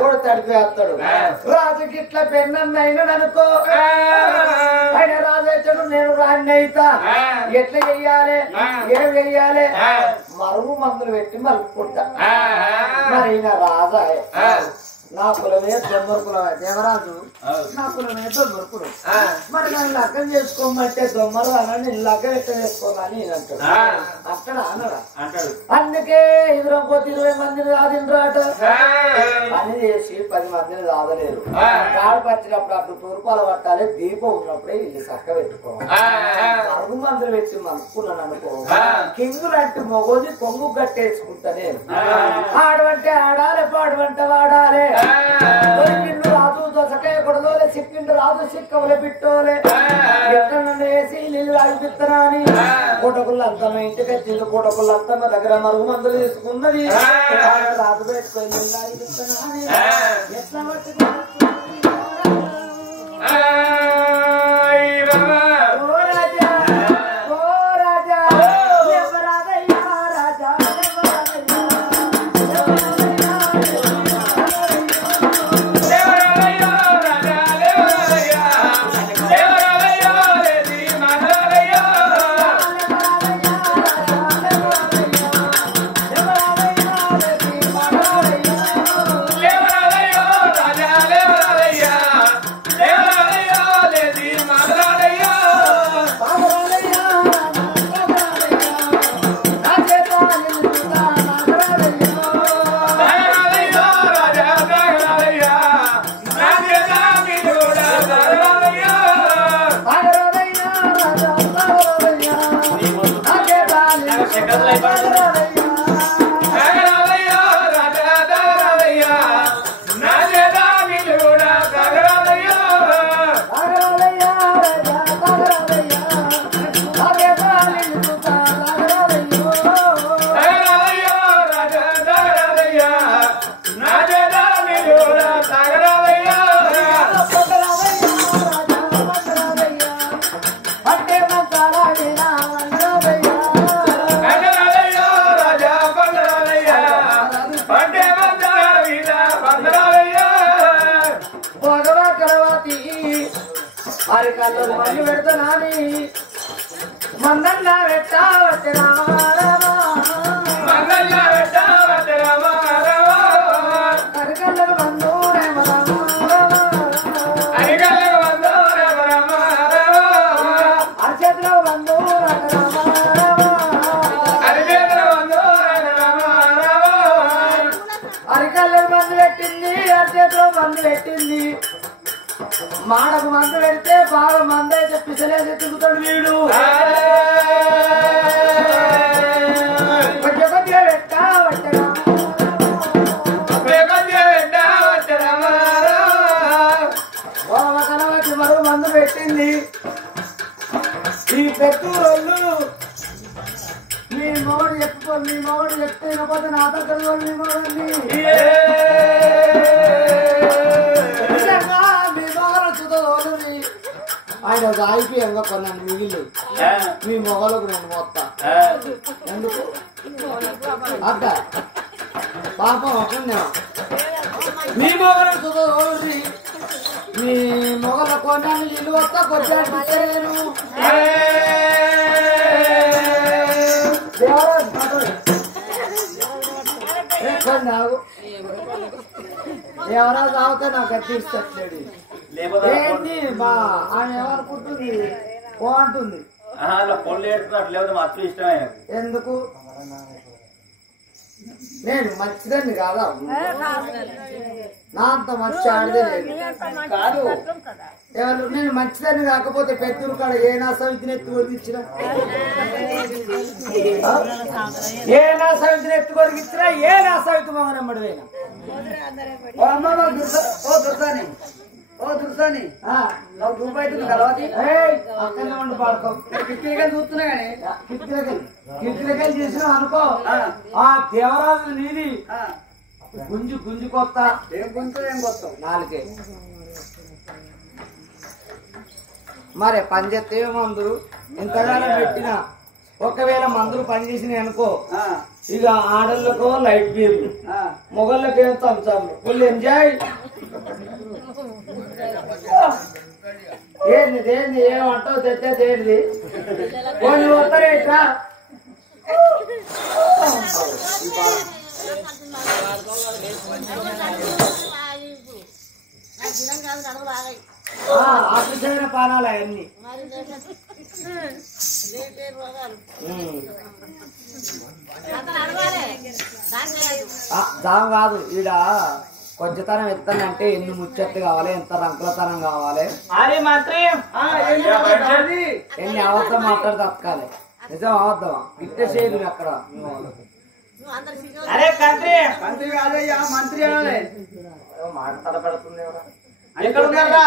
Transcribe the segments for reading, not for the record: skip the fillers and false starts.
కూడా తడిపేస్తాడు. రాజుకి ఇట్లా పెన్నన్న అయిననుకో, ఆయన రాజు అవుతాడు, నేను రాణి అయితా. ఎట్లా చెయ్యాలి, ఏం చెయ్యాలి? మరుగు మందులు పెట్టి మలుపుకుంటా. మరి ఈయన రాజా, నా కులమే దొమ్మరు కులమే, దేవరాజు నా కులమే దొమ్మరుకుడు. మరి నన్ను లగ్గం చేసుకోమంటే దొమ్మరు అన్న నేను లగ్గం ఎట్లా చేసుకోవాలని నేను అంటాడు. అక్కడ అనడా అంటాడు. అందుకే 20 మందిని రాదిండ్రాట. పని చేసి 10 మందిని రాదలేరు. కాడు పచ్చినప్పుడు అప్పుడు తూర్పాలు పట్టాలి, దీపం ఉన్నప్పుడే ఇల్లు చక్క పెట్టుకోవాలి. 6 మందులు పెట్టి మనుకున్నాను అనుకో, కింగులు అంటే మొగోది కొంగు కట్టేసుకుంటా నేను. ఆడవంటే ఆడాలి, పాడవంటే వాడాలి. దొరికిండు రాజు దోసకాయ కొడదోలే, చిక్కిండు రాజు చిక్కవలే పిట్టోలే. ఎక్కడ నన్ను వేసి నీళ్ళు రాగిపిత్తనా అని కోటకుళ్ళు అంతమ్మ ఇంటికి వచ్చింది. కోటకుళ్ళు అంతమ్మ దగ్గర మరుగు మందులు తీసుకున్నది. రాజు పెట్టుకొని నీళ్ళు రాగిపిత్తనా అని ఎట్లా పట్టుకున్నా మందు పెడతాని మందల్లా పెట్టా అరికల్లకు బంధు అరిచేతిలో బంధు అరికల్లకు మందు పెట్టింది, అరిచేతిలో మందు పెట్టింది. మాడకు మందు పెడితే బాగా మందు అయితే పిసలేసి తిరుగుతాడు వీడు. కొద్దిగా కొద్దిగా పెట్టా కనబట్టి మరో మందు పెట్టింది. ఈ పెట్టురోళ్ళు మీ మొగడు చెప్పుకోండి, మీ మొగడు చెప్తే వినపోతే నా దగ్గర మీ మొగడిని ఆయన రాయిపోయంగా కొన్నాను మిగిలి మీ మొగలకు నేను మొత్తా. ఎందుకు అక్క పాపం అక్కడ మీ మొగలకు చుదోరి, మీ మొగల కొన్నాను ఇల్లు వస్తా కొట్టాను. నాకు ఎవరా తాగితే నాకు కట్టిస్తట్లేడు. ఏంటి మా ఆమె ఏమనుకుంటుంది, ఓ అంటుంది. ఎందుకు నేను మంచిదాన్ని కాదా? నా అంత మంచి ఆడదే లేదు కాదు. ఎవరు నేను మంచిదాన్ని కాకపోతే పెద్దలు కాడ ఏ నా సవితిని ఎత్తు కొరికిచ్చినా, ఏ నా సవితిని ఎత్తు కొరికిచ్చినా, ఏ నా సవితి మగనమ్మడిపోయినా ఓ దుర్సాని రూపాయి కలవది అక్కడనే ఉండి పాడుకో. కిటికీలకి చూస్తున్నా కానీ కిటికీలకి చేసినా అనుకో, ఆ దేవరాజు నీది గుంజు గుంజు కొత్త ఏం గుంజు ఏం కొత్త నాలుగే. మరి పంచెత్తే మందు ఇంతగానో పెట్టినా ఒకవేళ మందులు పనిచేసినాయి అనుకో ఇక ఆడళ్ళకో లైట్ బీర్లు మొగళ్ళకి ఏం తంచాము ఫుల్ ఎంజాయ్. ఏంది ఏంది ఏమంటావు తెచ్చేది కొన్ని వస్తారే ఇట్లా ఆకృతమైన పానాలు అవన్నీ దాం కాదు ఈడ కొంచెతనం ఎత్తానంటే ఎన్ని ముచ్చట్లు కావాలి ఎంత రంకులతనం కావాలి అరే మంత్రి ఎన్ని అవసరం మాట్లాడితే అతకాలి నిజం అవద్దమా ఇట్టే చేయదు అక్కడ అరే కంత్రి మంత్రి కాదయ్యా మంత్రి అనాలి మాట్లాడబడుతుంది ఎక్కడున్నారా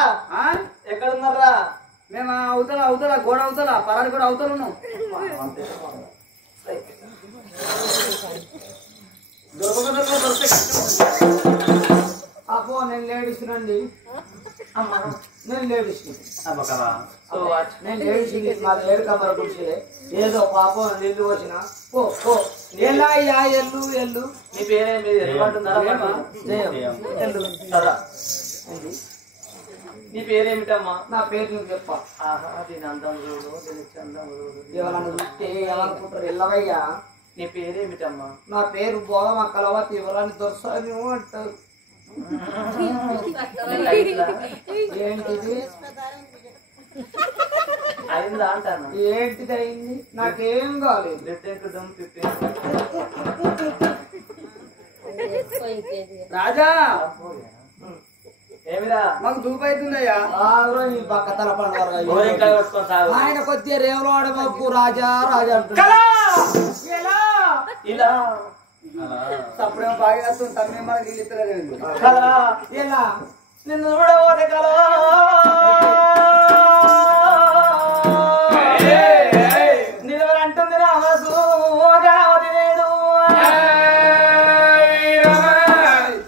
ఎక్కడున్నారా మేము అవతల గోడ అవతల పరాడి కూడా అవతల ఉన్నాం. అబ్బో నేను లేడీస్నండి నేను లేడీస్ నేను లేడీస్ మా లేడు కమర కూర్చి ఏదో పాపం నీళ్ళు వచ్చిన పో పో ఎలా అయ్యా ఎల్లు ఎల్లు మీ పేరే మీరు ఎల్లుమంటున్నారా ఎల్లు నీ పేరేమిటమ్మా? నా పేరు నువ్వు చెప్ప ఆహా దీని అందం చూడు దీని చందం చూడు ఎవరన్నా చూస్తే ఏమనుకుంటారు ఎల్లవయ్యా నీ పేరేమిటమ్మా? నా పేరు భోగమ కలవతి ఎవరని దొరసాని అంటారు. ఏంటిది అయిందా అంటాను. ఏంటిది అయింది నాకేం కాలేదు. రాజా ఏమిరా మాకు దూపు అవుతుందయ్యా. బక్కతల పండుగ ఆయన కొద్దిగా రేవులో ఆడబాబు రాజా రాజా అంటున్నా ఇలా అప్పుడేమో బాగా వస్తుంది తమ్మే మనకి నీళ్ళు ఇస్తలేదు. కలా ఎలా నిన్ను చూడబోతే కలా నిలవరంటుంది నా మనసు కలవతి నేడు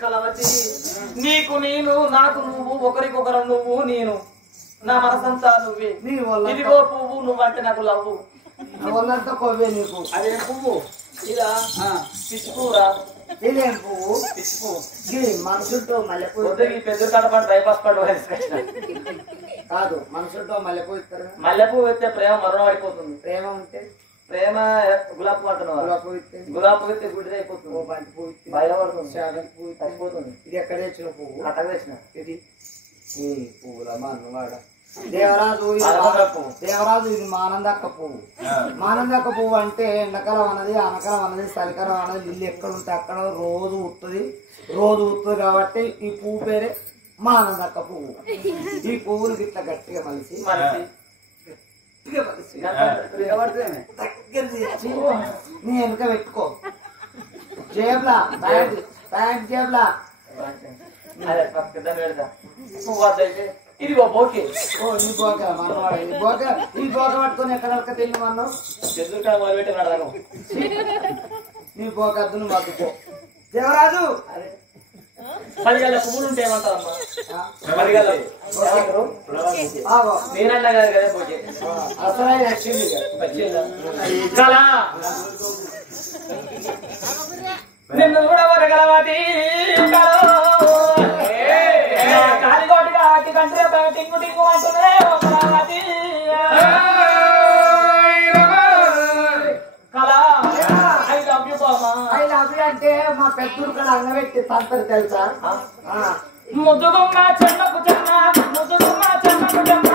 కలవతి నీకు నేను నాకు నువ్వు ఒకరికొకరు నువ్వు నేను నా మనసంతా నువ్వే నీ వల్ల ఇదిగో పువ్వు నువ్వంటే నాకు లవ్వు వాళ్ళంతా కొవ్వే నీకు. అదేం పువ్వు ఇలా పిచ్చుకూరా ఇదేం పువ్వు పిచ్చి పువ్వు మనుషులతో మల్లెపూ ఈ పెద్ద కడప డ్రైపాస్ పడు కాదు మనుషులతో మల్లెపూ ఇస్తారు. మల్లెపూ ఎత్తే ప్రేమ మరణం అయిపోతుంది. ప్రేమ ఉంటే ప్రేమ గులాబ్ పువ్వు అంటున్నావు. గులాబీ ఇస్తే గులాబ్ పువ్వు ఎత్తే గుడిదే అయిపోతుంది. బంతి పువ్వు ఇస్తే బయలుపడుతుంది చాగంటి పువ్వు ఇస్తే అయిపోతుంది. ఇది ఎక్కడ తెచ్చిన పువ్వు కట్టక తెచ్చిన ఇది ఈ పువ్వుల మన్నవాడ దేవరాజు దేవరాజు ఇది మానందక్క పువ్వు. మానందక్క పువ్వు అంటే ఎండాకాలం అన్నది అనకాలం అన్నది చలికాలం అన్నది ఇల్లు ఎక్కడ ఉంటే అక్కడ రోజు ఉత్తది కాబట్టి ఈ పువ్వు పేరే మానందక్క పువ్వు. ఈ పువ్వులు గిట్ల గట్టిగా మలిసి దగ్గర తెచ్చి నీ వెనుక పెట్టుకో జేబులా ప్యాంట్ జేబులా అదే పెద్ద పెడతా పువ్వు వద్దయితే ఇదిగో బోకే ఈ బోక మనవాడు ఈ బోక పట్టుకొని ఎక్కడ తిని మనం చెదురు కాడ మొదలుపెట్టి నడదాను. నీ బోక అద్దును మద్దుకో దేవరాజు. 10 గల పువ్వులు ఉంటే ఏమంటారమ్మా? 10 గల నేనన్నా కాదు కదా బోకే అసలు వచ్చింది కలా నిన్ను కూడా వరగలవాది కాలిగోటిగా ఆటి కంటే టింగు టింగు అంటున్నాయి కలా ఐ లవ్ యూ బామా. ఐ లవ్ యూ అంటే మా పెద్దూరు కూడా అంగబెట్టి తంతరు తెలుసా. ముద్దుగుమ్మ చెన్నకు చెన్న ముద్దుగుమ్మ చెన్నకు చెన్న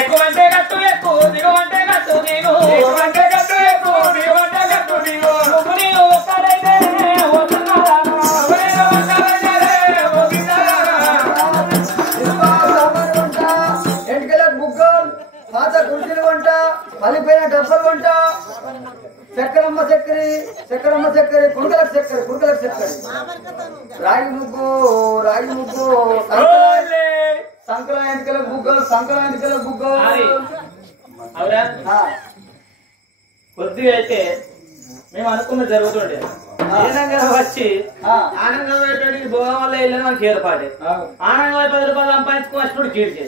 ఎక్కువంటే గట్టు ఎక్కువ దిగువంటే గట్టు దిగు నీవు ఒక్కడైతే ఎంటికల బుగ్గలు పాత కుర్చీలు కొంట పలిపోయిన డబ్బలు కొంట చక్కెరమ్మ చక్కెర కుడుకలకు చక్కెర రాగి ముగ్గు సంక్రాంతికల బుగ్గలు అవునా కొద్దిగా అయితే మేము అనుకున్న జరుగుతుండే ఆనందంగా వచ్చి ఆనందంగా భోగం వల్ల వెళ్ళిన మనకి ఏర్పాటు ఆనందంగా 10 రూపాయలు సంపాదించుకున్నప్పుడు కీర్చి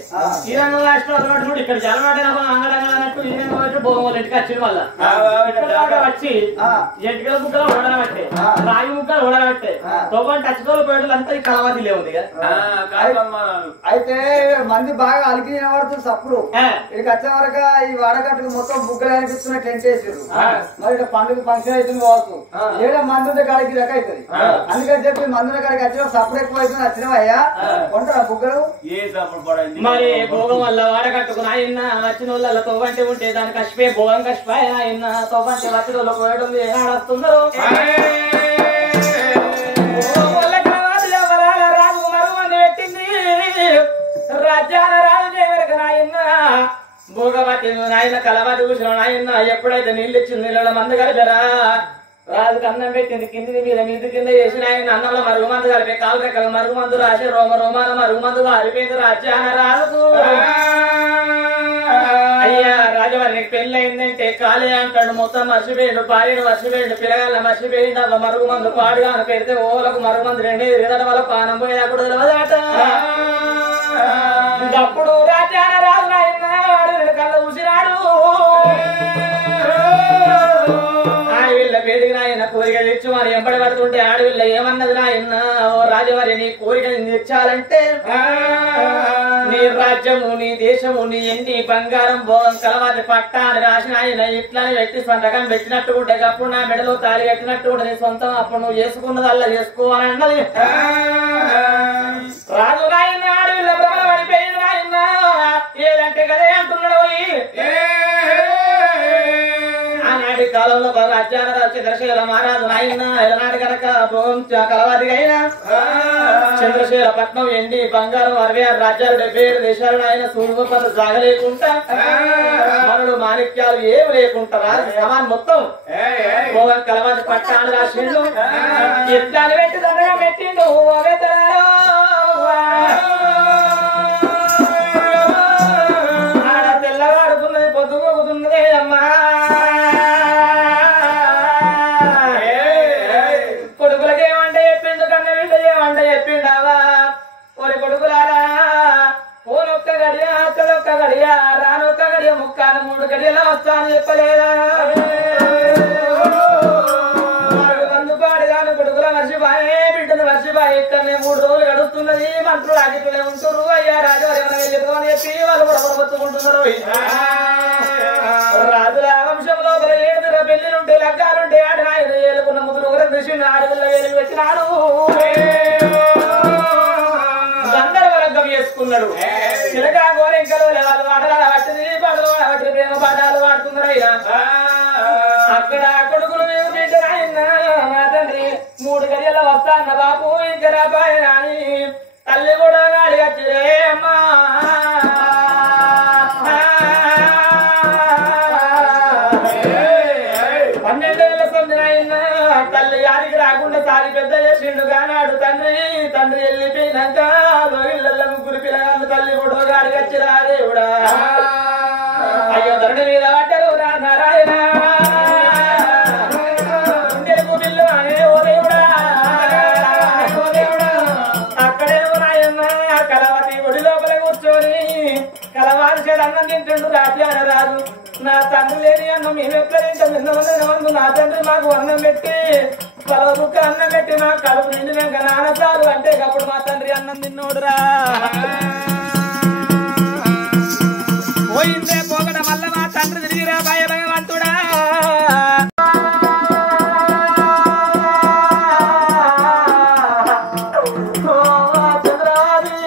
ఈ రంగంలో అన్నప్పుడు ఇక్కడ జలవాడ అంగడంగా అన్నట్టు ఈ రంగంలో భోగం వల్ల ఇంటికి వచ్చిన వల్ల వచ్చి ఎంటికల ముక్కలు ఓడబట్టే రాగి ముక్కలు ఓడబట్టే తోపని టచ్కోలు పోయేటలు అంతా ఈ కలవాతిలే ఉంది అయితే మంది బాగా అలికి వినబడుతుంది సప్పుడు ఇక్కడికి వచ్చే వరకు ఈ వాడకట్టుకు మొత్తం బుగ్గలు అనిపిస్తున్న టెంట్ వేసారు మరి పండుగ ఫంక్షన్ అవుతుంది కావచ్చు ఏదో మంది ఉంటే కాడికి లెక్క అవుతుంది అందుకని చెప్పి మందుల కాడికి వచ్చిన సప్పుడు ఎక్కువ అవుతుంది వచ్చినవయ్యా కొంటారా బుగ్గలు మరి భోగం వల్ల వాడకట్టుకుని ఆయన వచ్చిన వాళ్ళ తోబంటే ఉంటే దానికి కష్టపే భోగం కష్టపాయ ఆయన తోబంటే వచ్చిన వాళ్ళు పోయడం ఏనాడొస్తున్నారు రాజు మరుమంది పెట్టింది రాజ్యాల రాజు ఎవరికి నాయన్న భోగవతి నాయన కలవాది కూర్చున్న నాయన ఎప్పుడైతే నీళ్ళు ఇచ్చింది నీళ్ళ మందు కలిపారా రాజుకి అన్నం పెట్టింది కింది మీద మీద కింద చేసిన ఆయన అన్నంలో మరుగు మందు కలిపే కాలు రెక్కలు మరుగు మందు రాసి రోమాన మరుగు మందు కలిపేది రాజ్యాన రాజు అయ్యా రాజవారికి పెళ్లి అయిందంటే కాలే అంటాడు మొత్తం మర్చిపోయిండు భార్యను మర్చిపోయిండు పిల్లగాళ్ళ మర్చిపోయిండు అట్లా మరుగు మందు పాడుగా పెడితే ఓలకు మరుగు మందు 2 ఎదడం వల్ల పానం పోయినా కూడా తెలియదాట అప్పుడు రాజ్యాన రాజు నాయన కళ్ళ చూసినాడు ఆడవిల్ల పేదికి నాయన కోరిక తెచ్చు మరి ఎంబడి పడుతుంటే ఆడవిల్ల ఏమన్నది నాయన ఓ రాజవారి నీ కోరికని తెచ్చాలంటే నీ రాజ్యము నీ దేశము నీ ఎండి బంగారం భోగం కలవాతి పట్టా అని రాసిన ఆయన ఇట్లానే పెట్టి సంతకం పెట్టినట్టు ఉంటే అప్పుడు నా మెడలో తాళి కట్టినట్టు ఉంటే నీ సొంతం అప్పుడు నువ్వు చేసుకున్నది అలా చేసుకోవాలన్నది రాజు నాయన ఆడవిల్ల భ్రమణ పడిపోయింది నాయన ఏదంటే కదే అంటున్నాడు ఆనాటి కాలంలో రాజ్యాన చంద్రశేఖర మహారాజు నాయన ఎలనాటి కనుక భోగం కలవాదిగా అయినా చంద్రశేఖర పట్నం ఎండి బంగారం 66 రాజ్యాలు 77 దేశాలు ఆయన సూర్యపద జాగలేకుండా మనుడు మాణిక్యాలు ఏమి లేకుండా రాజు సమాన్ మొత్తం భోగం కలవాది పట్టాను రాసిండు ఎత్తాన్ని పెట్టి దండగా పెట్టిండు ఆడ తెల్లవాడుతున్నది పొద్దుపోతున్నదే అమ్మా కొడుకులకి ఏమంటే చెప్పిండు కన్న వీళ్ళు ఏమంటే చెప్పిండావా ఒరి కొడుకులారా పోనొక్క గడియ అత్తలొక్క గడియ రానొక్క గడియ ముక్కాను 3 గడియలా వస్తాను చెప్పలేదా అందుబాటుగాను కొడుకుల వర్షిపాయే బిడ్డను వర్షిపాయి ఇక్కడనే 3 రోజులు గడుస్తున్నది మంత్రులు ఆగిట్లే ఉంటున్నారు అయ్యా రాజు ఎవరైనా వెళ్ళిపోని చెప్పి వాళ్ళు పొడగొట్టుకుంటున్నారు రాజుల వంశంలో 7 పెళ్లిలుంటే లగ్గాలుంటే ఆడి నాయుడు ఏలుకున్న ముదురు కృషి ఆడపిల్ల వేలు వచ్చినాడు గంధర్వరగ్గం చేసుకున్నాడు చిలకా గోరెంకలు వాళ్ళు పాటలు పట్టింది పాటలు పట్టి ప్రేమ పాఠాలు పాడుతున్నారు అయ్యా అక్కడ కొడుకులు మేము బిడ్డ నా తండ్రి 3 గడియల వస్తా అన్న బాబు ఇంకా రాబాయి అని తల్లి కూడా గాడి వచ్చిరే అమ్మా తల్లి యాదికి రాకుండా సారి పెద్ద చేసిండు కానాడు తండ్రి వెళ్ళిపోయినాక ఇళ్ళ 3 పిల్లగాళ్ళు తల్లి కూడా గాడి వచ్చిరా దేవుడా అయ్యో ధరణి మీద పడ్డరు నారాయణ తెలుగు బిల్లు అనే ఓ దేవుడా అక్కడే నాయన్న కలవతి ఒడి లోపల కూర్చొని కలవారి చేడు అన్నం తింటుండు రాజ్యాన రాజు నా తండ్రి లేని అన్నం మేము ఎప్పుడైతే నిన్నమందు నా తండ్రి మాకు అన్నం పెట్టి కలవదుక్క అన్నం పెట్టి మా కడుపు నిండినాక నాన్నసారు అంటే అప్పుడు మా తండ్రి అన్నం తిన్నోడురా పోయిందే పోగడం వల్ల మా తండ్రి తిరిగిరా భయ భగవంతుడా చంద్రాది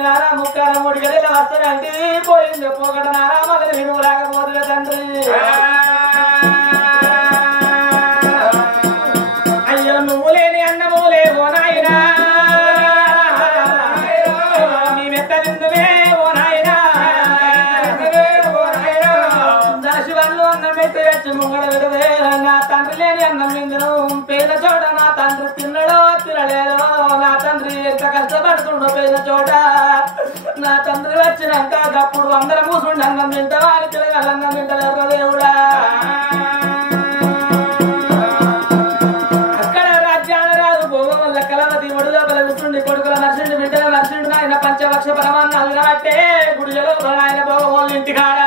తల్లి నారా ముక్కాల మూడు గదిల వస్తానంటే పోయింది పోగట నారా మగ నువ్వు రాకపోతే తండ్రి అయ్యో నువ్వు లేని అన్నము లేవో నాయనా నీ మెత్త నిందువే ఓ నాయనా దశ వాళ్ళు అన్నం పెట్టి వచ్చి ముంగడ విడవే నా తండ్రి లేని అన్నం విందును పేద చోట నా తండ్రి తిన్నడో తినలేదో నా తండ్రి ఎంత కష్టపడుతుండో పేద చోట నా తండ్రి వచ్చినాక అప్పుడు అందరం కూర్చుండి అన్నం తింటావా అని తిరగాలి అన్నం తింటలేరు దేవుడా అక్కడ రాజ్యాల రాదు భోగం వల్ల కలవతి ఒడిలో కూర్చుండి కొడుకుల నర్సిండు బిడ్డల నర్సిండు ఆయన పంచవక్ష పరమాన్నాలు కాబట్టే గుడిలో ఆయన భోగం వాళ్ళ ఇంటికాడ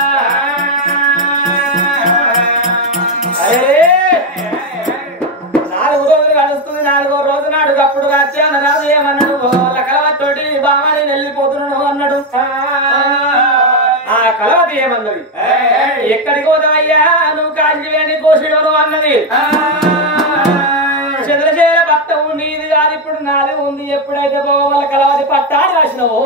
నాలుగు రోజులు గడుస్తుంది నాలుగో రోజు నాడు అప్పుడు రాజ్యాన రాదు ఏమన్నాడు వాళ్ళ కలవతోటి బామాని వెళ్ళిపోతున్నాడు అన్నాడు ఆ కలవతి ఏమన్నది ఎక్కడికి పోతావయ్యా నువ్వు కాల్చివేని కోసిడోను అన్నది చంద్రశేఖర పట్టము నీది కాదు ఇప్పుడు నాది ఉంది ఎప్పుడైతే వాళ్ళ కలవతి పట్టాన్ని రాసినవు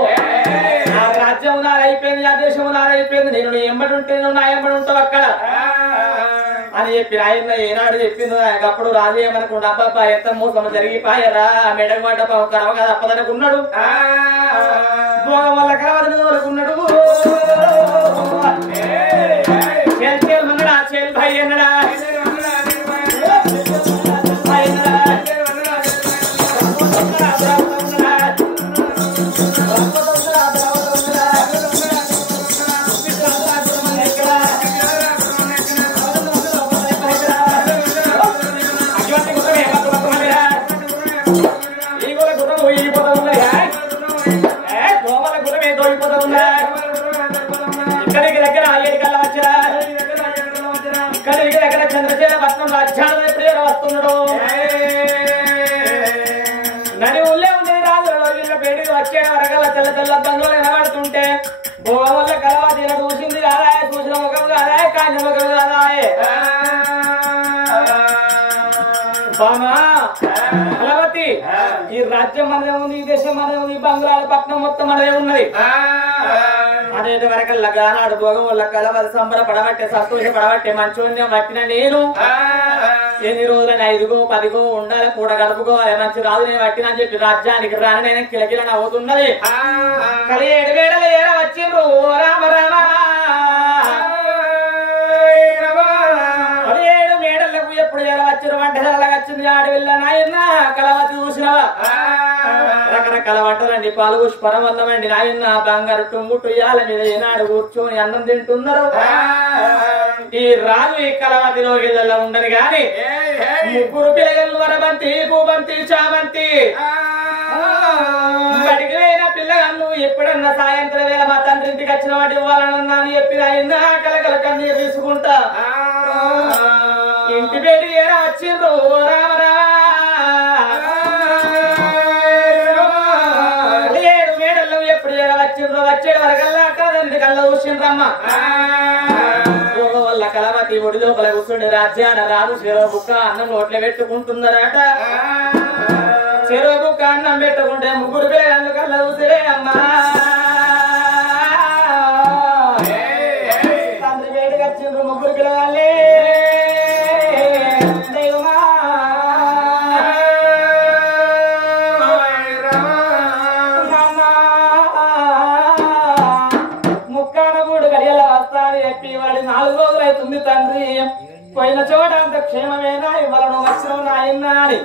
నా రాజ్యం నాది అయిపోయింది ఆ దేశం నాది అయిపోయింది నేను ఎంబడి ఉంటే నువ్వు నా ఎంబడి ఉంటావు అక్కడ అని చెప్పి ఆయన ఏనాడు చెప్పింది అప్పుడు రాజు ఏమనుకుంటా అబ్బాబ్బా ఎంత మోసం జరిగిపోయారా మెడకు పడ్డ కరవ కదా అప్పదనుకున్నాడు భోగం వల్ల కలవదని వరకున్నాడు అన్నడా చేల్ భాయ్ అన్నడా ఇక్కడికి దగ్గర ఏడికల్లా వచ్చరా ఇక్కడికి దగ్గర చంద్రశేఖర పట్నం రాజ్యాలు ఎప్పుడే వస్తున్నాడు నది ఊళ్ళే ఉండేది రాజులలో వీళ్ళ పేడికి వచ్చే వరకల తెల్ల తెల్ల బంధువులు నిలబడుతుంటే భోగం వల్ల కలవతి చూసింది కాదా చూసిన ముఖం కాదా కాంతి ముఖం కాదా బామా కలవతి ఈ రాజ్యం మనదే ఉంది ఈ దేశం మనదే ఉంది బంగాళ పట్నం మొత్తం మనదే ఉన్నది అనేటి వరకల్లా గానాడు భోగం వల్ల కలవతి సంబరపడబట్టే సంతోషపడబట్టే మంచోన్యం పట్టిన నేను ఎన్ని రోజులని 5గో 10గో ఉండాలి పూట గడుపుకోవాలి మంచి రాజు నేను పట్టిన అని చెప్పి రాజ్యానికి రాని నేను కిలకిల నవ్వుతున్నది కలి 7 వేళల ఏరా వచ్చిండ్రు రామ రామ 17 మేడలకు ఎప్పుడు ఏరా వచ్చిండ్రు వంటశాలకు వచ్చింది ఆడి వెళ్ళ నాయన్న కలవతి చూసినవా రకరకాల వంటలండి పాలు పుష్పరం అన్నమండి నాయన్న బంగారు టుంగుట్టు ఇయాల మీద ఏనాడు కూర్చొని అన్నం తింటున్నారు ఈ రాజు ఈ కలవతిలో ఇళ్ళల్లో ఉండరు గాని ముగ్గురు పిల్లగలు వరబంతి పూబంతి చామంతి బడికి పోయిన పిల్లగాళ్ళు ఎప్పుడన్నా సాయంత్రం వేళ మా తండ్రి ఇంటికి వచ్చిన వాటి ఇవ్వాలన్నా అని చెప్పి ఆయన కలకల కన్నీరు తీసుకుంటా ఇంటి పేరు ఏరా వచ్చిండ్రు రామరా 7 మేడల్లో ఎప్పుడు వచ్చిండ్రు వచ్చే వరకల్లా కదండి కళ్ళ చూసిండ్రమ్మ వల్ల కలవతి ఒడి లోపల కూర్చుండి రాజ్యాన రాదు చెరువు బుక్క అన్నం నోట్లే పెట్టుకుంటున్నారట చెరువు బుక్క అన్నం పెట్టుకుంటే ముగ్గురు పిల్లలు కళ్ళ చూసే అమ్మా తండ్రి వేడికి వచ్చిండ్రు ముగ్గురు పిల్లగాళ్ళే తండ్రి పోయిన చోట అంత క్షేమమేనా ఇవ్వాలను వచ్చిన నాయన్న అని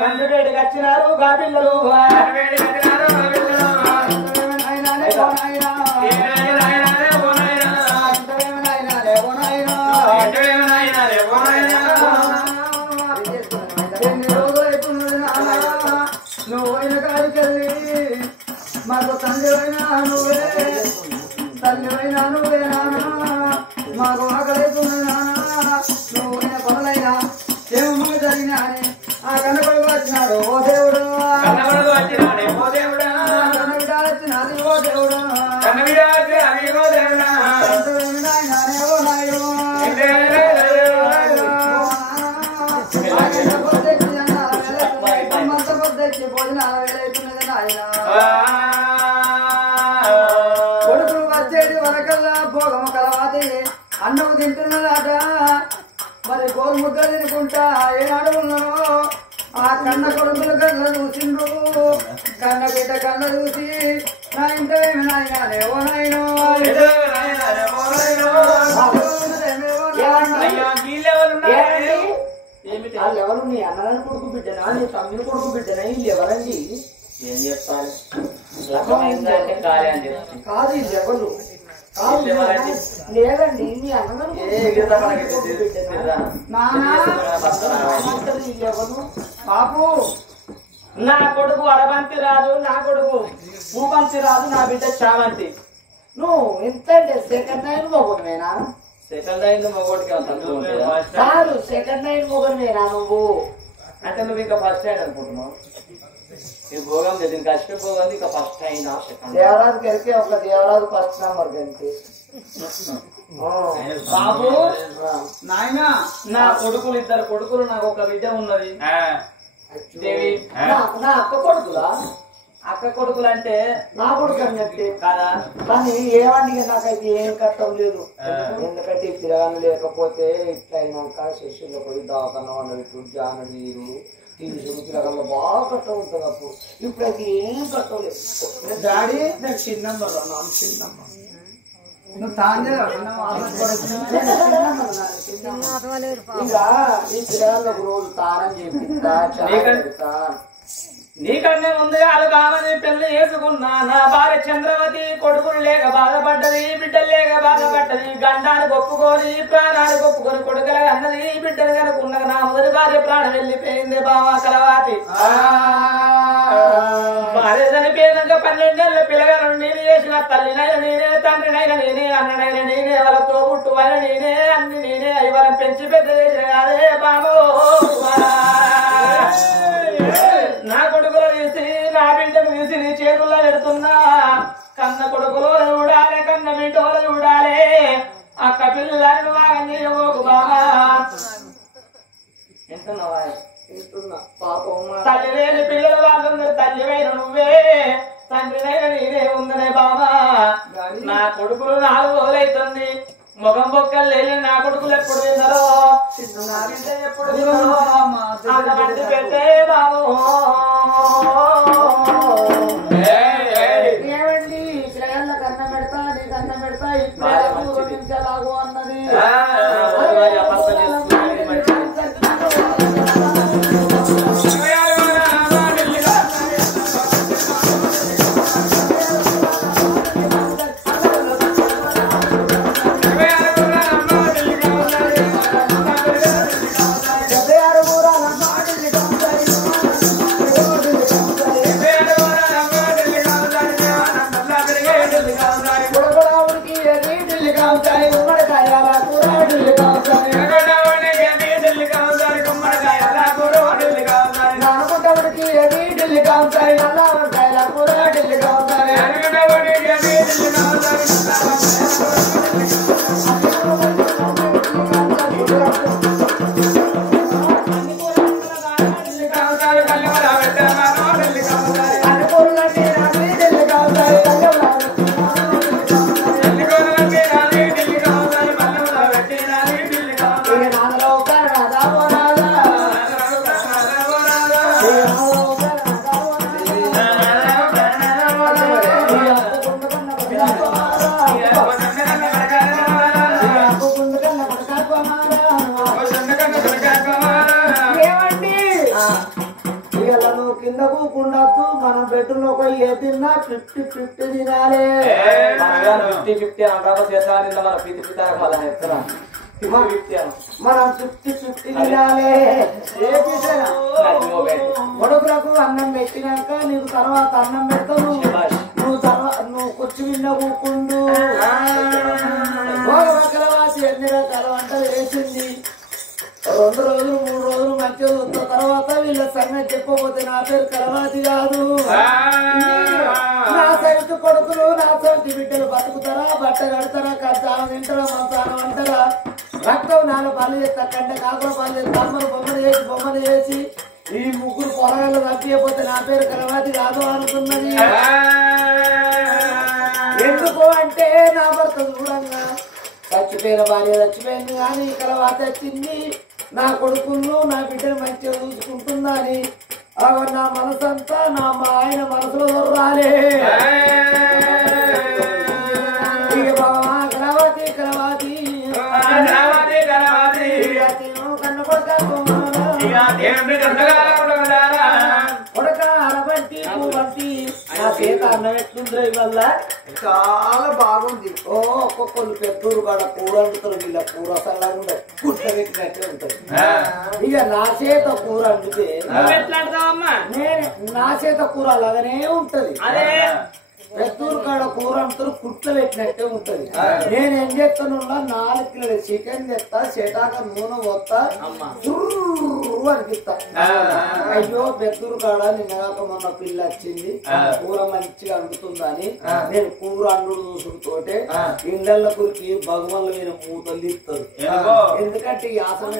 తండ్రి వేడికి వచ్చినారు గా పిల్లలు నువ్వు కాడికెళ్ళి మాకు తండ్రివైనా నువ్వే తల్లివైనా నువ్వే నానా మాకు ఆకలైతుంది నానా నువ్వైన పనులైనా ఏమో జరిగినా ఆ కన్నకొడుకు వచ్చినాడు ఓ దేవుడు కన్నబిడ్డ వచ్చినాడే ఓ దేవుడా కన్నబిడ్డ వచ్చినది ఓ దేవుడు కన్నబిడ్డ వచ్చినది ఓ దేవుడా నాయనే ఓ నాయో భోజనాల వేళ కొడుకులు వచ్చేది వరకల్లా భోగము కలవాది అన్నం తింటున్నదాట మరి గోరు ముద్ద తినుకుంటా ఏనాడు ఉన్నానో ఆ కన్న కొడుకులు కళ్ళ చూసిండ్రు కన్న బిడ్డ కళ్ళ చూసి నా ఇంటేమి నాయనాలేవో నాయనో ఎవరు నీ అన్నదాని కొడుకు బిడ్డనా నీ తమ్ముని కొడుకు బిడ్డనా వీళ్ళు ఎవరండి? ఏం చెప్పాలి రకమైందంటే కార్యం చెప్తాను కాదు వీళ్ళు ఎవరు? లేదండి మీ అన్నదాని ఎవరు? బాబు నా కొడుకు అడబంతి రాదు, నా కొడుకు భూబంతి రాదు, నా బిడ్డ చామంతి. నువ్వు ఎంత సెకండ్ నైన్ మొగుడువేనా? సెకండ్ అయింది మగోడికి కాదు సెకండ్ నైన్ మొగుడువేనా నువ్వు? అంటే నువ్వు ఇంకా ఫస్ట్ అయింది అనుకుంటున్నావు. ఈ భోగం దీనికి కష్టం భోగం ఇంకా ఫస్ట్ అయినా సెకండ్ దేవరాజు కలిపి ఒక దేవరాజు ఫస్ట్ నెంబర్ కలిపి బాబు నాయన నా కొడుకులు ఇద్దరు కొడుకులు, నాకు ఒక బిడ్డ ఉన్నది దేవి. నా అక్క కొడుకులా? అక్క కొడుకులు అంటే నా కొడుకు అని చెప్తే కాదా? కానీ ఏమండి నాకైతే ఏం కట్టం లేదు. ఎందుకంటే పిల్లగాని లేకపోతే ఇట్లా అయినాక శిష్యుల్లో పోయి దావకన్నా వాళ్ళు జాన నీరు తీసుకుని పిల్లగాల్లో బాగా కట్ట ఉంటుంది. అప్పుడు ఇప్పుడైతే ఏం కట్టలేదు. డాడీ నాకు చిన్నమ్మ నాన్న చిన్నమ్మ నువ్వు తానే ఇంకా ఈ పిల్లగాళ్ళు ఒక రోజు తానం చేపిస్తా. నీకన్నా ముందుగా కామని పెళ్లి చేసుకున్నా నా భార్య చంద్రవతి కొడుకులు లేక బాధపడ్డది, బిడ్డలు లేక బాధపడ్డది. గండాన్ని ఒప్పుకొని ప్రాణాన్ని ఒప్పుకొని కొడుకుల అన్నది, బిడ్డలు కనుకున్నది. నా మొదటి భార్య ప్రాణం వెళ్ళిపోయింది బావా కలవాతి. భార్య చనిపోయినాక 12 నెలల పిల్లగాను నేను చేసిన తల్లినైనా నేనే, తండ్రినైనా నేనే, అన్ననైనా నేనే, వాళ్ళతో పుట్టువైనా నేనే, అన్ని నేనే. అవి వాళ్ళని పెంచి పెద్ద చేసిన అదే బాబో. నా కొడుకులో తీసి నా బిడ్డకు తీసి నీ చేతుల్లో పెడుతున్నా. కన్న కొడుకులో చూడాలి, కన్న బిడ్డలో చూడాలి. అక్క పిల్లలు బాగా నీకు బాగా ఎంటున్నావా? తల్లి లేని పిల్లలు వాళ్ళందరూ తల్లివైన నువ్వే, తండ్రినైనా నేనే ఉందనే బాబా. నా కొడుకులు 4 రోజులైతుంది. మొగం బొక్కలు లేని నా కొడుకులు ఎప్పుడు తిన్నారో, నా బిడ్డ ఎప్పుడు తిన్నారో అంతమంది పెట్టే బాబు. ఏమండి పిల్లగాళ్ళ కన్నం పెడతా నీ కన్నం పెడతా ఇప్పుడే 2 నిమిషాలు అన్నది. కింద కూకుండద్దు. మనం బెడ్రూమ్ ఒక ఏ తిన్నా 50-50 తినాలి. 50-50 అంటారా చేస్తాను మన పితి పితారా మళ్ళీ చెప్తారా మనం 50-50 తినాలి. కొడుకులకు అన్నం పెట్టినాక నీకు తర్వాత అన్నం పెడతాను. నువ్వు కొచ్చి విన్న కూకుండు. కలవాసి ఎన్ని రకాల వంటలు వేసింది. 2 రోజులు 3 రోజులు మంచిగా వస్తున్న తర్వాత వీళ్ళ సంగతి చెప్పబోతే నా పేరు కలవాతి కాదు. నా సైతు కొడుకులు నా సైతు బిడ్డలు బతుకుతారా, బట్ట కడతారా, కష్టాలు తింటారా, మంచానం అంటారా, రక్తం 4 పనులు చేస్తా, కంటే కాకుల పనులు చేసి బొమ్మలు చేసి ఈ ముగ్గురు పొరగాళ్ళు తప్పిపోతే నా పేరు కలవాతి కాదు అనుకున్నది. ఎందుకు అంటే నా భర్త దూరంగా చచ్చిపోయిన భార్య చచ్చిపోయింది కానీ కలవాత వచ్చింది. నా కొడుకులను నా బిడ్డను మంచిగా చూసుకుంటుందా అని నా మనసంతా నా మా ఆయన మనసులో దొర్రాలే. కలవాతి కలవాతి కన్ను కొడక అరబంటి పూవంటి నా చేత అన్నం ఎట్లుంది వల్ల చాలా బాగుంది. ఒక్కొక్కరు పెద్దూరు కాడ కూర వండుతారు. వీళ్ళ కూర సల్లాగా ఉండదు, గుట్ట పెట్టినట్టే ఉంటది. ఇక నా చేత కూర వండితే నా చేత కూర అలాగనే ఉంటది. పెద్దూరు కాడ కూర అంటారు, కుట్ల పెట్టినట్టే ఉంటది. నేనేం చేస్తాను, 4 కిలోల చికెన్ తెస్తా, చెటాక నూనె పోస్తా, అనిపిస్తా. అయ్యో పెద్దూరు కాడ నిన్నగాక మొన్న పిల్ల వచ్చింది, కూర మంచిగా వండుతుందని నేను కూర అండు చూసుకుంటే ఇండ్ల గురికి భగవన్ల మీద మూతలు తీస్తారు. ఎందుకంటే ఈ ఆసన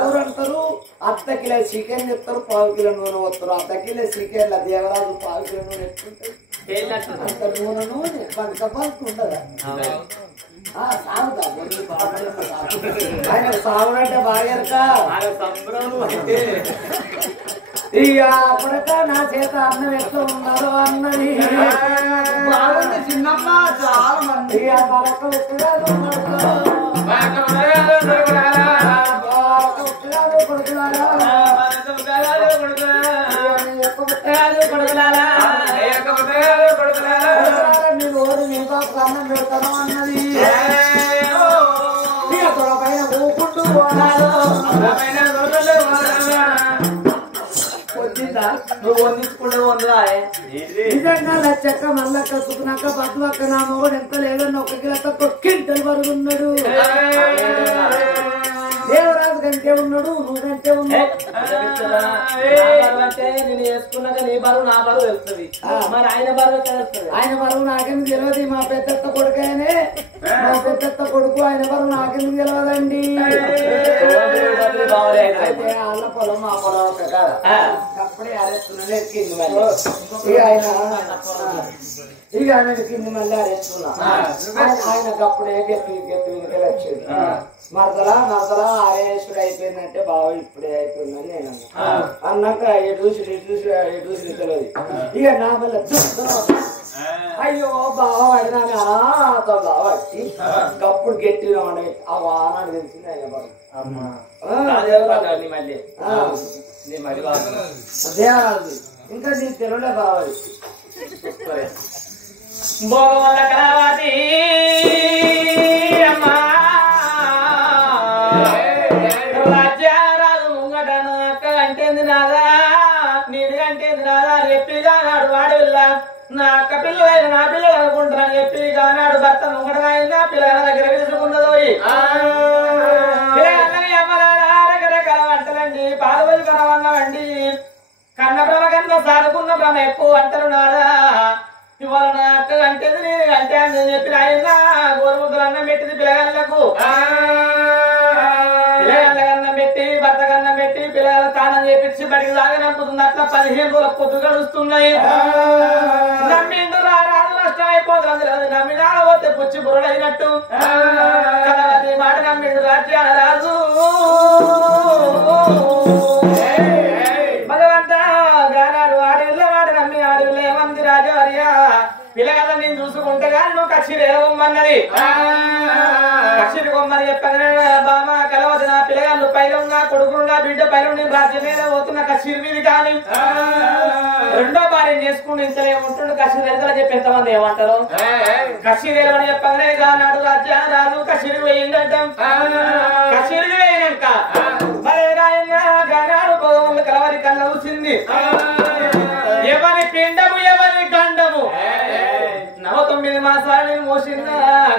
కూర అంటారు. 1/2 కిలో చికెన్ తెస్తారు, 1/4 కిలో నూనె పోస్తారు. 1/2 కిలో చికెన్ దేవరాజు 1/4 కిలో నూనె ఎట్లుంటుంది అంత నూనె పంట పంట ఉండదా? సాగుతా ఆయన సాగుడంటే బాగా ఇక అప్పటిక నా చేత అన్నం ఎట్లా ఉన్నారో అన్నది. చిన్నమ్మ చాలా మంది ఇక మరొక ఉప్పుగాదు మీరు ఓడి మీ బాబు అన్నం పెడతాను అన్నది. ఇక తొడ పైన ఊపుకుంటూ నువ్వు వండించుకుంటే వందరా నిజంగా లచ్చక్క మల్లక్క సుకునక్క పద్మక్క నా మొగడు ఎంత లేదన్న 1 కిలో తక్కువ క్వింటల్ వరకు ఉన్నాడు. దేవరాజు కంటే ఉన్నాడు, నువ్వు కంటే ఉన్నాడు. నేను వేసుకున్నాక నీ బరువు నా బరువు తెలుస్తుంది, మరి ఆయన బరువు తెలుస్తుంది. ఆయన బరువు నాకెందుకు తెలియదు? మా పెద్దత్త కొడుకనే, మా పెద్దత్త కొడుకు ఆయన బరువు నాకెందుకు తెలియదండి. అయితే వాళ్ళ పొలం మా పొలం ఒక అప్పుడే అరేస్తున్నది ఎక్కింది. మళ్ళీ ఇక ఆయన కింది మళ్ళీ అరేస్తున్నా. ఆయన అప్పుడే గట్టి గట్టి వెనుకలు వచ్చేది. మరదలా ఆరేసుడు అయిపోయిందంటే బావ ఇప్పుడే అయిపోయిందని నేను అన్నాక ఎడుసి తెలియదు. ఇక నా వల్ల అయ్యో బావ పడినా అనాథ బావ వచ్చి కప్పుడు గట్టిగా ఆ వానాడు తెలిసింది ఆయన దేవరాజు ఇంకా నీకు తెలియలే బావాలి భోగవల్ల కలవాతి అమ్మా రాజ్యారాజు ముంగటను అక్క అంటేంది నాదా, నీది అంటేంది నాదా. చెప్పి కానాడు వాడిల్లా నా అక్క పిల్లలైన నా పిల్లలు అనుకుంటున్నాను. చెప్పి కానాడు భర్త ముంగటనైనా పిల్లల దగ్గర పిలుచుకున్నదో పిల్లలని అమ్మలారా రకరకాల వంటలండి. పాలవలు కరవన్నవండి, కన్న భ్రమ కన్నా సాదుకున్న భ్రమ ఎక్కువ వంటలు నాదా. ఇవాళ నా అక్క అంటేది నేను అంటే అని చెప్పిన ఆయన గోరుముద్దలు అన్నం పెట్టింది పిల్లగాళ్ళకు. పిల్లగాళ్ళ కన్నం పెట్టి భర్త కన్నం పెట్టి పిల్లగాళ్ళ తానం చేపించి బడికి సాగనంపుతుంది. అట్లా 15 రోజుల పొద్దు గడుస్తున్నాయి. నమ్మిండు రాదు నష్టం అయిపోతుంది. నమ్మినా పోతే పుచ్చి బుర్రలైనట్టు కలవతి మాట నమ్మిండు రాజ్యాల రాజు. భగవంత గానాడు ఆడవిల్ల వాడు నమ్మి ఆడవిల్ల ఏమంది రాజవర్య పిల్లగాళ్ళ నేను చూసుకుంటే కానీ నువ్వు కచ్చిరి ఏమన్నది. కచ్చిరి కొమ్మని చెప్పగానే బామ కలవదు నా పిల్లగాళ్ళు పైన ఉన్నా కొడుకులు నా బిడ్డ పైన నేను రాజ్యం మీద పోతున్నా కచ్చిరి మీద కానీ రెండో భార్య చేసుకుంటూ ఇంత ఏముంటుండు కచ్చిరి ఎంత చెప్పి ఎంతమంది ఏమంటారు. కచ్చిరి ఏమని చెప్పగానే గానాడు రాజ్యా రాజు కచ్చిరి వేయిండటం. కచ్చిరి వేయినాక మరి గానాడు భగవంతుడు కలవరి కళ్ళ వచ్చింది. ఎవరి పిండము ఎవరి గండము 9 మాసాలు నేను మోసిన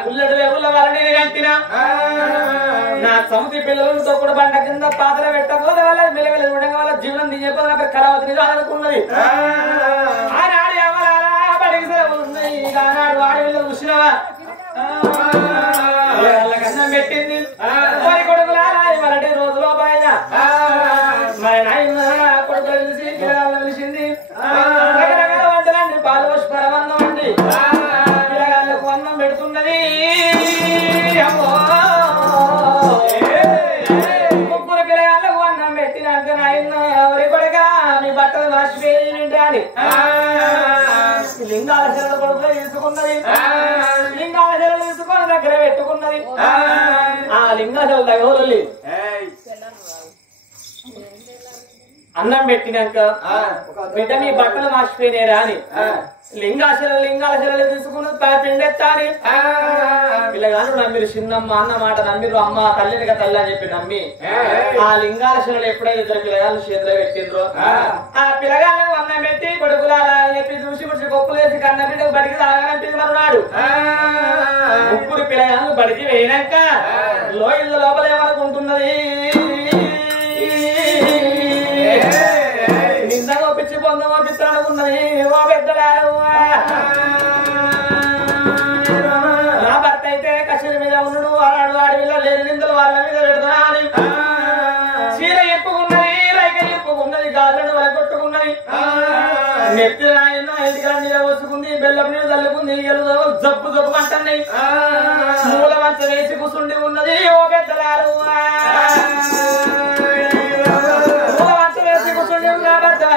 గుల్లెడు వేగుల వాళ్ళని కంటిన నా సముద్రి పిల్లలతో కూడా బండ కింద పాత్ర పెట్టబోదు వాళ్ళ మెలగలు ఉండగా వాళ్ళ జీవనం దిగపోదు నాకు కలవతిని కాదనుకున్నది. ఆనాడు ఎవరాలా బడికి సెలవులు ఉన్నాయి. ఆనాడు ఆడవిలో చూసినవా వాళ్ళ కన్నం పెట్టింది. మరి కొడుకులారా మరి నాయన కొడుకు తెలిసి పిల్లగాళ్ళు తెలిసింది రకరకాల వంటలండి పాలు పోసి పరమన్నం అండి పిల్లగాళ్ళకు అన్నం పెడుతున్నది ముగ్గురు పిల్లగాళ్ళకు అన్నం పెట్టినాక నాయన ఎవరి కొడుక మీ బట్టలు మర్చిపోయి అని లింగాల చెరల కొడుకులో తీసుకున్నది లింగాల చెరలు తీసుకొని దగ్గర పెట్టుకున్నది ఆ లింగాల దగ్గర అన్నం పెట్టినాక బిడ్డ మీ బట్టలు మార్చిపోయినారా అని లింగాల చెరలు తీసుకుని పిండెత్తాని పిల్లగాను నమ్మిరు చిన్నమ్మ అన్న మాట నమ్మిరు అమ్మ తల్లినిగా తల్లి అని చెప్పి నమ్మి ఆ లింగాల శిలలు ఎప్పుడైతే ఇద్దరు పిల్లగాళ్ళు చేతిలో పెట్టిండ్రో ఆ పిల్లగాళ్ళకు అన్నం పెట్టి కొడుకులాలా అని చెప్పి చూసి ముడిచి కొక్కులు వేసి కన్న బిడ్డకు బడికి తాగనంపింది మరునాడు ముగ్గురు పిల్లగాళ్ళు బడికి వేయినాక ఇళ్ళ లోపల ఏమనుకుంటున్నది నిన్నగా పిచ్చి పొందమో పిత్రానుకున్నది ఓ బిడ్డలారు నా భర్త అయితే కచేరి మీద ఉన్నాడు వాడు అడవిలో లేని నిందలు వాళ్ళ మీద పెడతా అని చీర ఎప్పుకున్నది రైక ఎప్పుకున్నది గాజులను వలగొట్టుకున్నది నెత్తి ఆయన ఇంటికా నీళ్ళ పోసుకుంది బెల్లం నీళ్ళు చల్లుకుంది జబ్బు జబ్బు అంటున్నాయి మూల వంచ వేసి కూర్చుండి ఉన్నది ఓ పెద్దలారు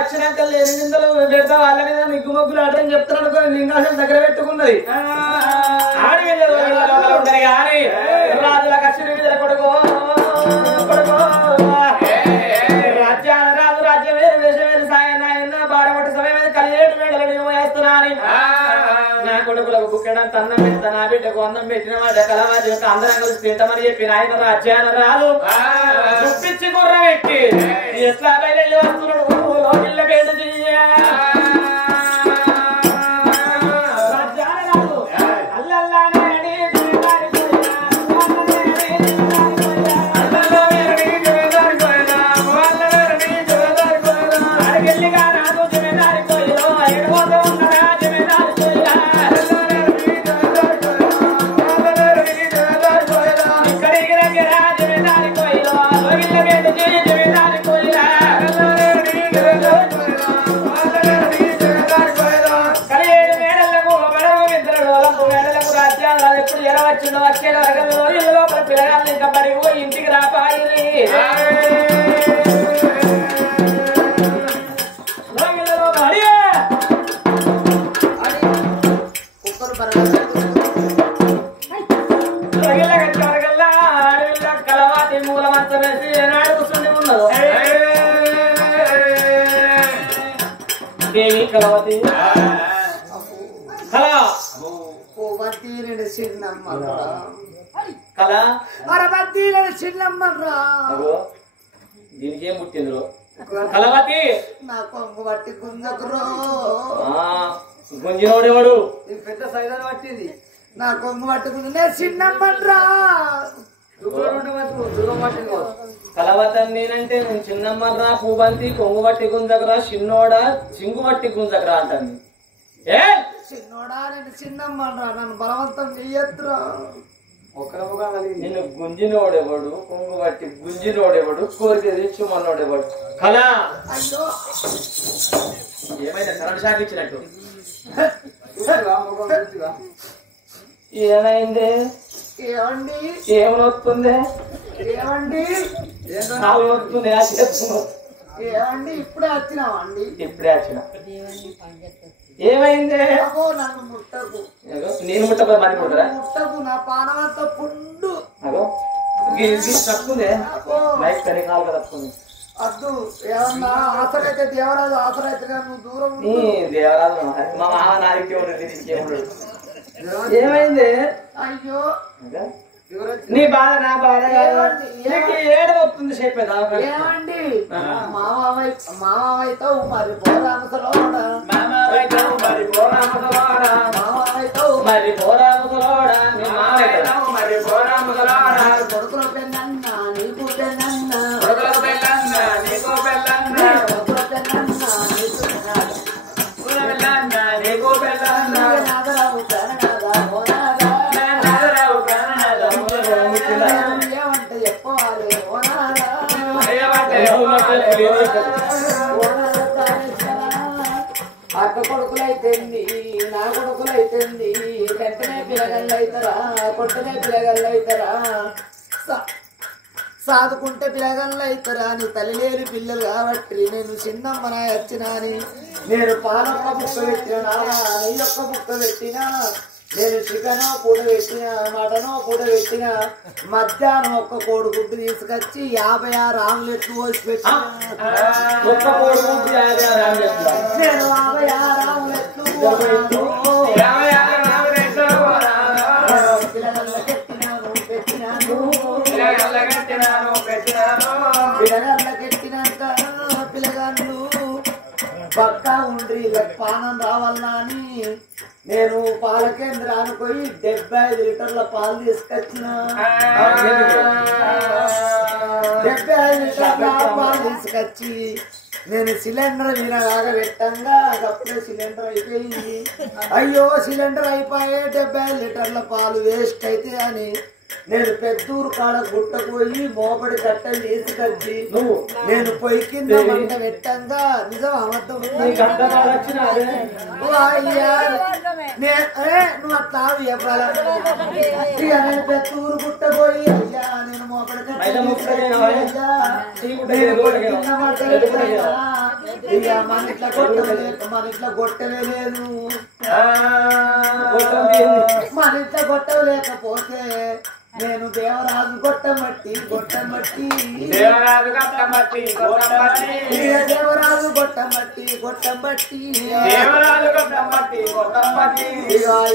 వచ్చినాక లేని నిందలు పెడతా వాళ్ళ మీద నిగ్గు మొగ్గులు ఆడని చెప్తున్నాడు లింగాసం దగ్గర పెట్టుకున్నది ఆడి ఉండని కానీ రాజుల కచ్చిరి మీద కొడుకో రాజ్యాన రాజు రాజ్యం వేరు దేశం వేరు సాయన్న బాడగొట్టి సమయం మీద కలిగేటు వేడలు నేను వేస్తున్నా అని నా కొడుకులకు బుక్కెడంత అన్నం పెడతా నా బిడ్డకు అన్నం పెట్టిన మాట కలవాజి యొక్క అందరం కలిసి తింటామని చెప్పి నాయన రాజ్యాన రాదు గుప్పించి గుర్ర పెట్టి ఎట్లా బయలు వస్తున్నాడు లోకిళ్ళ పేట చెయ్య వచ్చే వర్గంలో ఇళ్ళ లోపల పిల్లగాళ్ళు ఇంకా బడికి పోయి ఇంటికి రాపాయి కలవాతి మూల మంచం వేసి ఏనాడు కూర్చుని ఉన్నదో దేవి కలవతి కళ కళ దీనికి ఏం పుట్టింది కలవతి నా కొంగు బట్టి గుంజకురో గుంజినోడేవాడు పెద్ద సైజు పట్టింది నా కొంగు పట్టుకుంది చిన్నమ్మన్రా కలవతని నేనంటే నేను చిన్నమ్మరా పూబంతి కొంగు బట్టి గుంజకరా చిన్నోడా చింగు బట్టి గుంజకరా అంటాను ఏ చిన్నోడా నేను చిన్నమ్మన్రా నన్ను బలవంతం చెయ్యొద్దురా నిన్ను గుంజినోడేవాడు కొంగు బట్టి గుంజినోడేవాడు కోరిక తెచ్చుమన్నోడేవాడు కళ అయ్యో ఏమైనా కరెంట్ షాక్ ఇచ్చినట్టు ఏమైంది ఏమండి ఏమనొస్తుంది ఏమండి నాలుగు వస్తుంది ఏమండి ఇప్పుడే వచ్చినావండి ఇప్పుడే వచ్చిన ఏమైంది అగో నన్ను ముట్టకు నేను ముట్టపోయి మరి ముట్టరా ముట్టకు నా పానమంతా పుండు అగో తక్కువే లైఫ్ కనీ కాలు తక్కువ అద్దు ఏమన్నా ఆసరైతే దేవరాజు ఆసరైతే నువ్వు దూరం దేవరాజు మా మామ నాలుగు ఏమైంది అయ్యో నీ బాధ నా బాధ ఏడు వస్తుంది చెప్పేదా ఏమండి మామయ్యతో మరి పోరామసలోడా మరి పోరామసలోడా మరి పోరామసలోడా మరి పోరామసలోడా కొడుకుల పెళ్ళన్న నీకు పెళ్ళన్న కొడుకుల పెళ్ళన్న నీకు పెళ్ళన్న కొడుకుల పెళ్ళన్న నీకు పెళ్ళన్న నాగరావు కరణాదా పోనాదా నాగరావు కరణాదా ఏమంటే చెప్పవాలి పోనాదా అక్క కొడుకులైతేంది నా కొడుకులైతేంది వెంటనే పిల్లగళ్ళు అవుతారా కొట్టనే పిల్లగళ్ళు అవుతారా సాదుకుంటే పిల్లగళ్ళు అవుతారా నీ తల్లి లేని పిల్లలు కాబట్టి నేను చిన్నమ్మన వచ్చినా అని నేను పాలొక్క బుక్క పెట్టినా నెయ్యొక్క బుక్క పెట్టినా నేను చికెనో పూట పెట్టినా మటనో పూట పెట్టినా మధ్యాహ్నం ఒక్క కోడిగుడ్డు తీసుకొచ్చి 56 ఆమ్లెట్లు పోసి పెట్టినా ఒక్క కోడిగుడ్డు 56 ఆమ్లెట్లు నేను 56 ఆమ్లెట్లు పిల్లగాళ్ళకెట్టినాక పిల్లగాళ్ళు పక్కా ఉండ్రి పానం రావాలన్నా అని నేను పాల కేంద్రానికి పోయి 75 లీటర్ల పాలు తీసుకొచ్చిన 75 లీటర్ల పాలు తీసుకొచ్చి నేను సిలిండర్ మీద పెట్టంగా అప్పుడే సిలిండర్ అయిపోయింది అయ్యో సిలిండర్ అయిపోయే 75 లీటర్ల పాలు వేస్ట్ అయితే అని నేను పెద్దూరు కాడ గుట్టపోయి మోపడి కట్టలు తీసుకొచ్చి నేను పొయ్యి కింద మంట పెట్టంగా నిజం అబద్ధం నువ్వు అట్లా చెప్పాలా ఇక నేను పెద్దూరు గుట్టపోయి అయ్యా నేను మోపడి కట్టలు ఇక మన ఇట్లా కొట్టలేదు మన ఇట్లా కొట్టలే లేదు మన ఇట్లా కొట్టలేకపోతే నేను దేవరాజు గొట్టమట్టి దేవరాజు గొట్టమట్టి దేవరాజు గొట్టమట్టి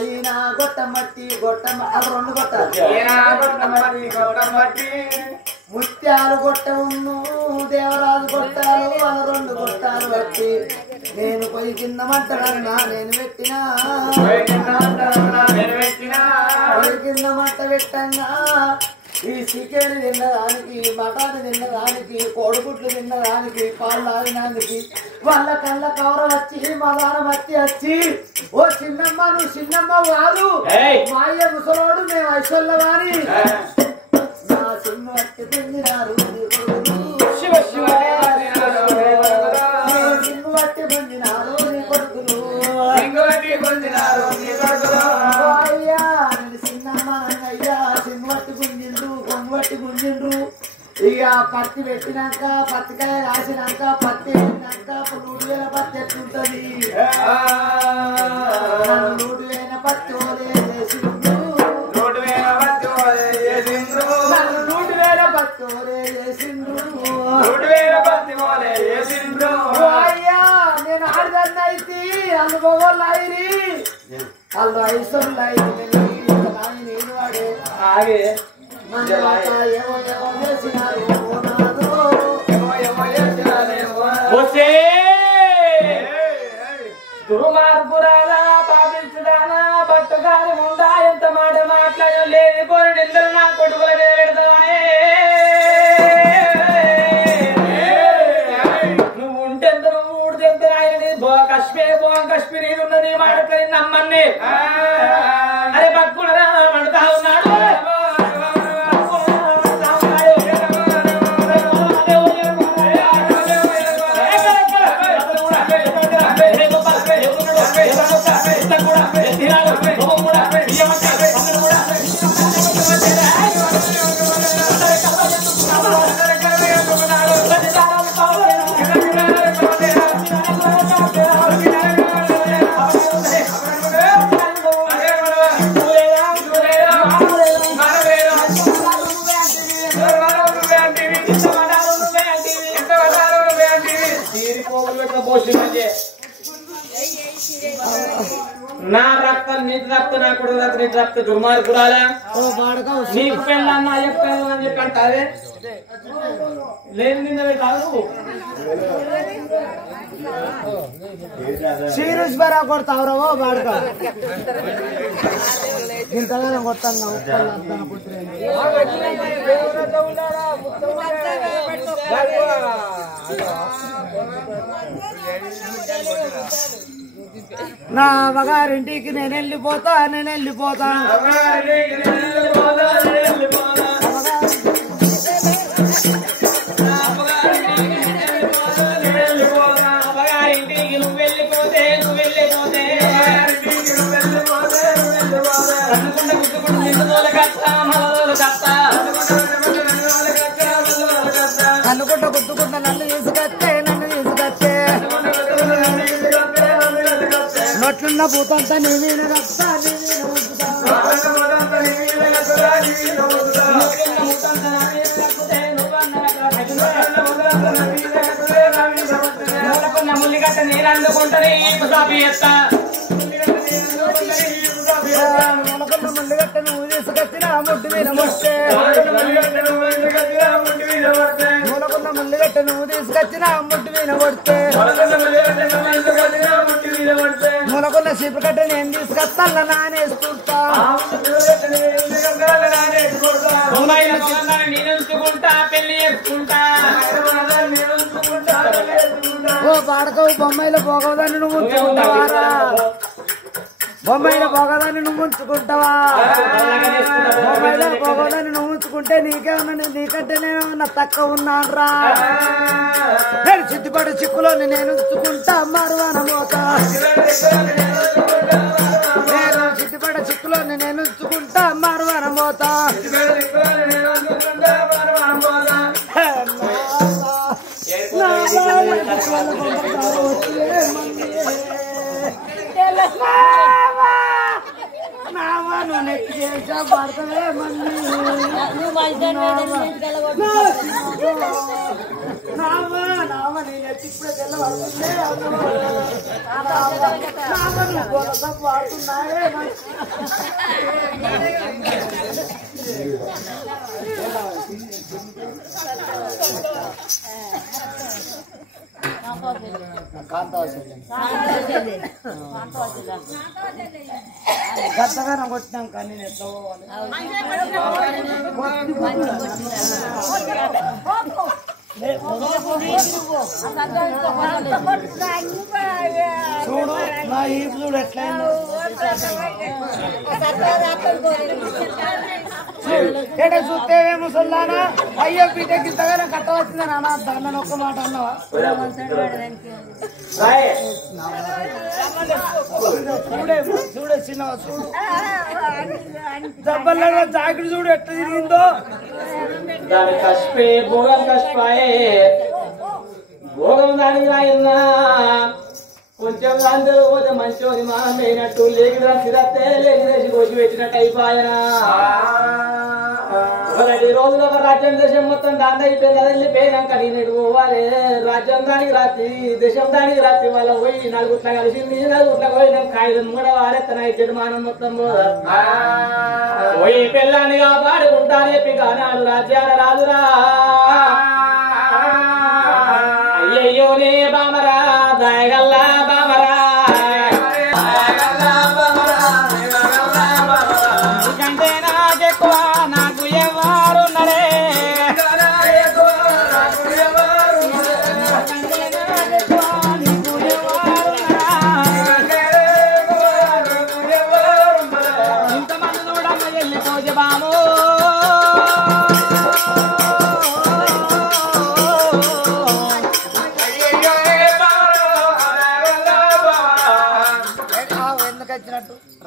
ఈయన గొట్టమట్టి అది 2 గొట్టాలి ముత్యాలు గొట్టమును దేవరాజు గొట్టాలు వాళ్ళ 2 గొట్టాలు బట్టి నేను పొయ్యి కింద మంటడన్నా నేను పెట్టినా పొయ్యి కింద మంట పెట్టంగా ఈ చికెన్ తిన్నదానికి మటన్ తిన్నదానికి కోడిగుడ్లు తిన్నదానికి పాలు తాగినానికి వాళ్ళ కళ్ళ కవర వచ్చి మదానం వచ్చి ఓ చిన్నమ్మ నువ్వు చిన్నమ్మ కాదు మా అయ్య ముసలోడు మేము ఐశ్వర్యవాణి నా చిన్న వచ్చి పొందినారు చిన్ను బట్టి పొందినారు నీ కొడుకులు అయ్యా నేను చిన్నమ్మ అయ్యా చిన్ను బట్టి గుంజిండ్రు కొంగు బట్టి గుంజిండ్రు ఇక పత్తి పెట్టినాక పత్తికాయ రాసినాక పత్తి పెట్టినాక 100,000 పత్తి ఎట్లుంటది 100,000 పత్తి ఓలే చేసిండ్రు 100,000 పత్తి ఓలే చేసిండ్రు అయ్యా నేను ఆడదాన్ని అయితే వాళ్ళు మొగోళ్ళు అయిరి వాళ్ళు ఐశ్వర్యులు అయిరి నేను వాడే ఆగే ఏమో చేసినారు దుర్మార్గురాలా పాపించుదానా భక్తగారి ముందా ఎంత మాట మాట్లాడ లేని కోరి నిందలు నా కొడుకుల మీద పెడతావే నువ్వు ఉంటెంత నువ్వు ఊడితెంత రాయని కశ్మీర్ నేనున్న నీ మాటపై నమ్మన్ని అరే పక్కునరా మండుతా ఉన్నాడు నా రక్తం నీకు రక్తం నా కొడుకు రక్తం నీకు రక్తం దుర్మార్గురాలా నీకు పెళ్ళన్నా చెప్పాను అని చెప్పి అంటారే లేని నిన్న కాదు శ్రీరుష్బరా కొడతావురవో బాడక ఇంతగానే కొడతాను నా మగారింటికి నేను వెళ్ళిపోతా అనుకుంట గుర్తుకుంటా నన్ను తీసుకొచ్చే నోట్లున్న పూతంతా నీ వీణ రక్తా ముల్లిగట్ట నీరు అందుకుంటది ముల్లిగట్ట నువ్వు తీసుకొచ్చిన ముడ్డు మీద ముట్టే మూలకున్న ముల్లిగట్ట నువ్వు తీసుకొచ్చిన ముడ్డు మీద కొడితే మూలకున్న చీపుకట్ట నేను తీసుకొస్తా నానేసుకుంటా నేనుకుంటా పెళ్లి చేసుకుంటా ఓ పాడకవు బొమ్మాయిలో పోగవదాన్ని నువ్వు ఉంచుకుంటావారా బొమ్మాయిలో పోగదాన్ని నువ్వు ఉంచుకుంటావా బొమ్మాయిలో పోగదాన్ని నువ్వు ఉంచుకుంటే నీకేమన్నా నీకంటేనే ఏమన్నా తక్కువ ఉన్నాన్రా నేను సిద్ధిపడి చిక్కులోని నేను ఉంచుకుంటా మరువన మోత నేను సిద్ధిపడి చిక్కులోని నేను ఉంచుకుంటా మరువన మోత పడతలే గతగానం కొట్టినాం కానీ నేను ఎట్లా చూడు నా ఈపు చూడు ఎట్లయింది ఏడే చూస్తేవే ముసల్లానా అయ్యో బిడ్డకి ఇంతగానే కట్టవచ్చిందని అన్నా దాన్ని ఒక్క మాట అన్నావా చూడే చిన్నవా చూడు దెబ్బల్లో జాకెట్ చూడు ఎట్లా తిరిగిందో దాని కష్పే భోగం కష్పాయే భోగం దానికి రాయినా కొంచెం అందరూ పోతే మంచోని మానమైనట్టు లేకిదా సిరత్తే లేకిదేసి కోసి పెట్టినట్టు అయిపోయనా ఒకటి రోజులు ఒక రాజ్యం దేశం మొత్తం దాంతో అయిపోయింది అది వెళ్ళిపోయినాక నేను పోవాలి రాజ్యం దానికి రాత్రి దేశం దానికి రాత్రి వాళ్ళ పోయి నలుగుట్ల కలిసింది నలుగుట్ల పోయిన కాగితం కూడా వారెత్తన జన్మానం మొత్తం పోయి పిల్లాన్ని కాపాడుకుంటాను చెప్పి కానాడు రాజ్యాల రాజురా అయ్యయ్యోనే బామరా దాయగల్లా బామరా కంటే నాకెక్కువ నాకు ఎవరున్నరే ఇంతమంది చూడమ్మ వెళ్ళి కోజబాము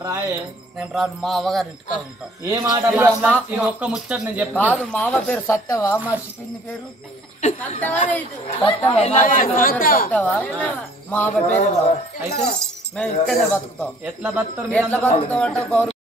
రాయే నేను రాను మా అవ్వగారి ఇంటికి ఉంటా ఏ మాట ఒక్క ముచ్చట నేను చెప్పి కాదు మావ పేరు సత్యవా మర్చిపోయింది పేరు సత్యవా మా అవ్వ పేరు అయితే మేము ఇక్కడనే బతుకుతాం ఎట్లా బతుకుతారు ఎట్లా బతుకుతాం అంటే